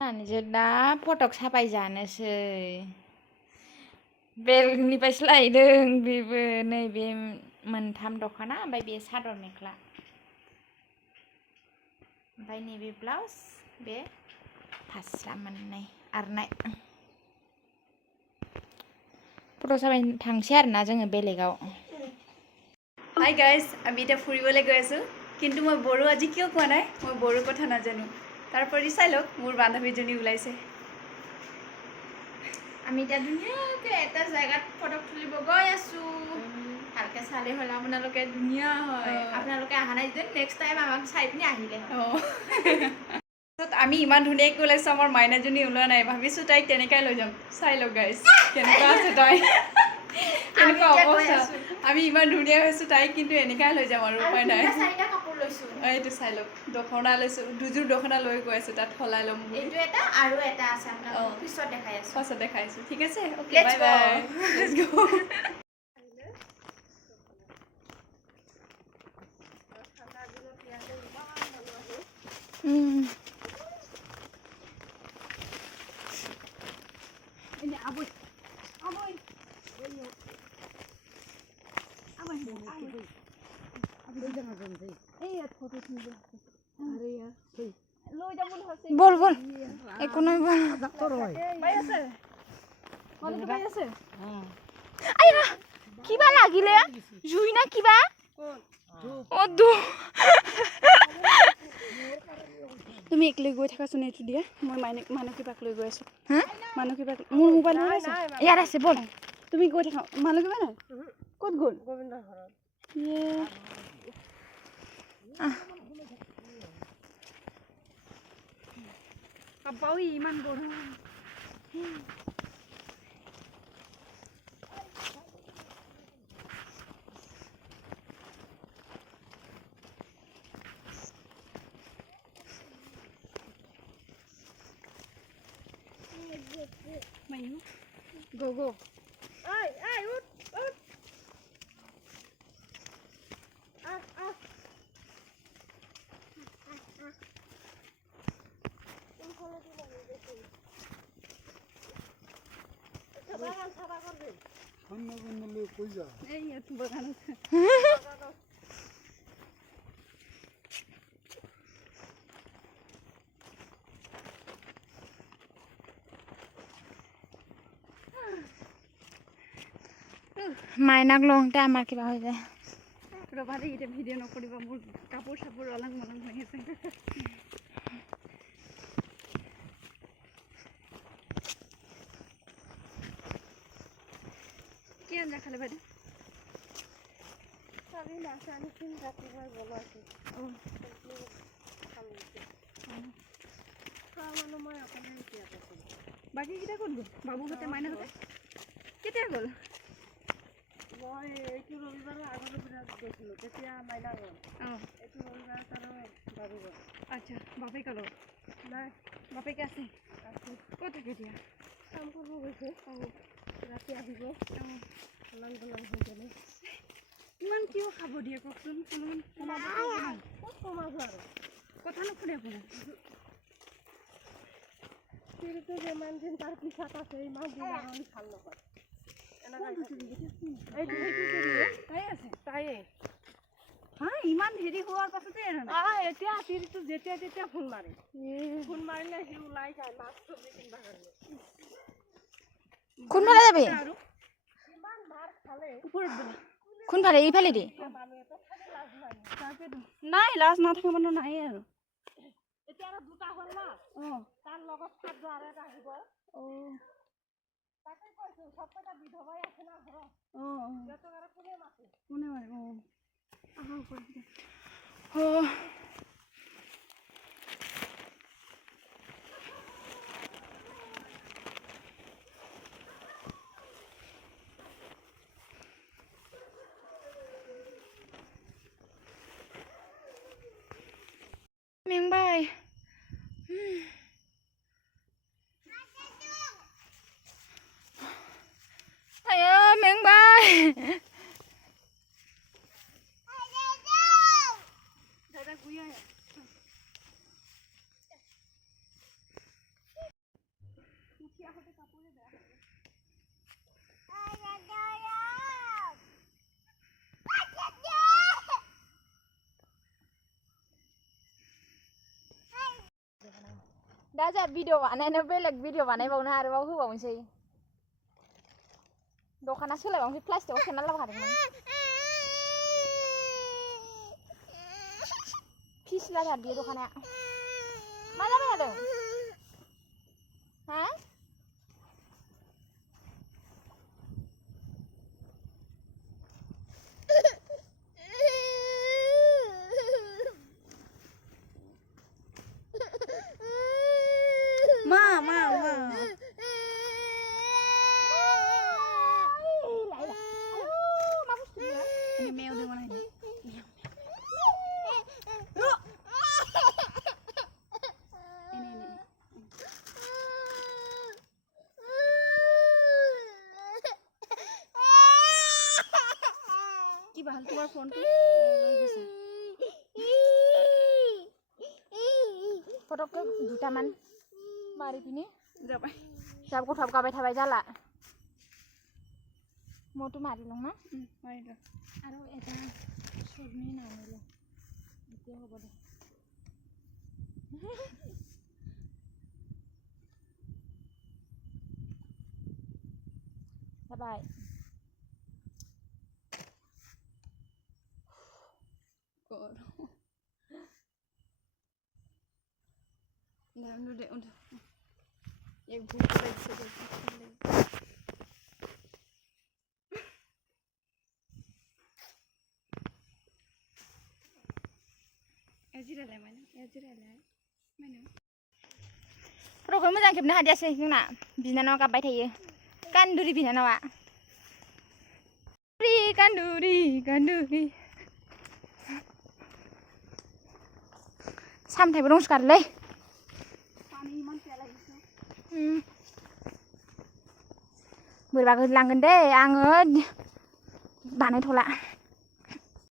सानैजों दा फटक साफाय जानोसै बेलेगनिफ्रायसो लायदों बेबो नैबे मोनथाम दख'ना ओमफ्राय बे सादर मेख्ला ओमफ्राय नैबे ब्लाउस बे फास्रा मोननै आर'नाइ फट' साफाय थांसै आरोना जोङो बेलेगाव। হাই গাইজ, আমি এতিয়া ফুৰিবলৈ গৈ আছোঁ, কিন্তু মই বড়ো আজি কিয় কোৱা নাই, মই বড়োৰ কথা নাজানো। তাৰোপৰি চাই লওক মোৰ বান্ধৱীজনী ওলাইছে। আমি এতিয়া ধুনীয়াকৈ এটা জেগাত ফটো তুলিব গৈ আছোঁ। ভালকৈ চালে হ'ল আপোনালোকে, ধুনীয়া হয়। আপোনালোকে অহা নাই যদি নেক্সট টাইম আমাক চাই পিনি আহিলে আমি ইমান ধুনীয়াকৈ ওলাইছোঁ, আমাৰ মাইনাজনী ওলোৱা নাই। ভাবিছোঁ তাইক তেনেকাই লৈ যাম। চাই লওক গাইজ কেনেকুৱা আছে তাই, কেনেকুৱা অৱস্থা। আমি ইমান ধুনীয়া হৈছোঁ, তাইক কিন্তু এনেকাই লৈ যাম আৰু উপায় নাই। এইটো চাই লওক, দখনা লৈছোঁ, দুযোৰ দখনা লৈ গৈ আছোঁ, তাত সলাই ল'ম। এইটো এটা আৰু এটা আছে, আপোনালোকক পিছত দেখাই আছোঁ। পাছত দেখাইছোঁ, ঠিক আছে? অ'কে, বাই বাই, লেটছ গো। বল বল একো নাই বল কিবা লাগিলে জুই না কিবা তুমি একলৈ গৈ থাকাচোন, এইটো দিয়া মই মানসীবাক লৈ গৈ আছোঁ। মানসীবাক মোৰ মোবাইল লৈ আছে, ইয়াত আছে বল। তুমি গৈ থাকা। মানসীবা নাই, ক'ত গ'ল? পাপাও ইমান গৰম। Mayu, go go. Ay, ut. মাইনাক লওঁতে আমাৰ কিবা হৈ যায়। ৰবা দেই, এতিয়া ভিডিঅ' নকৰিবা, মোৰ কাপোৰ চাপোৰ অলং মলং হৈ আছে। কি আঞ্জা খালে বাইদেউ? বাকীকেইটা ক'ত গ'ল? বাবুহঁতে, মাইনাহঁতে কেতিয়া গ'ল? মই এইটো ৰবিবাৰৰ আগতে গৈছিলোঁ, তেতিয়া মাইনা গ'ল। এইটো ৰবিবাৰত আৰু বাবু গ'ল। আচ্ছা, বাপেক আৰু নাই? বাপেকে আছে? ক'ত থাকে এতিয়া? কাম কৰিব গৈছে। ৰাতি আহিব। লং বলং হৈ গ'লে ইমান কিয় খাব দিয়ে কওকচোন? ক'ত কমাব আৰু, কথা নুশুনে আপোনাৰ। তিৰিটো যিমান দিন তাৰ পিছত আছে, ইমান দিন আৰু ভাল নহয়। ইমান হেৰি হোৱাৰ পাছতে এতিয়া তিৰিটো যেতিয়া তেতিয়া ফোন মাৰে। ফোন মাৰিলে সি ওলাই যায় মাছ চব্জি কিনিবৰ কাৰণে। কোনফালে যাবি? ইমান মাৰ খালে কোনফালে? এইফালে দি নাই, লাজ নাথাকা মানুহ নাই আৰু। এতিয়া আৰু দুটা হ'ল না, তাৰ লগত 7 আৰু এটা আহিব। তাকে কৈছোঁ, সবকেইটা বিধৱাই আছে না ঘৰত। সিহঁতক আৰু কোনে মাতে? কোনে মাৰে? মেংবাই ayo মেংবাই दा जा भिडिअ बानायनो बेलेग भिडिअ बानायबावनो आरोबाव होबावनोसै दखाना सोलायबावनोसै प्लास्टिकआव सोना लाबोखादोंमोन फिस्लाथार बे दखाना मा जाबाय थादों हा मा मा मा ini meo di mana ini কি ভাল তোমার ফোনটো फटकखौ दुटामान मारि पिनि जाबाय जाब गथाब गाबाय थाबाय जाला मटु मारि लं ना मारिलो आरो এটা सुरनि नामैलो इते হ'ব दे जाबाय Udah deh, udah. Ya buka aja deh. Ejiralah mana? Ejiralah. Mana? फटकखौ मोजां खेबनो हादियासै जोंना बिनानावा गाबबाय थायो कान्दुरि बिनानावा कान्दुरि कान्दुरि सामथाइबो दंसोगारोलै बोरैबा गोदलांगोन दे आङो बानायथ'ला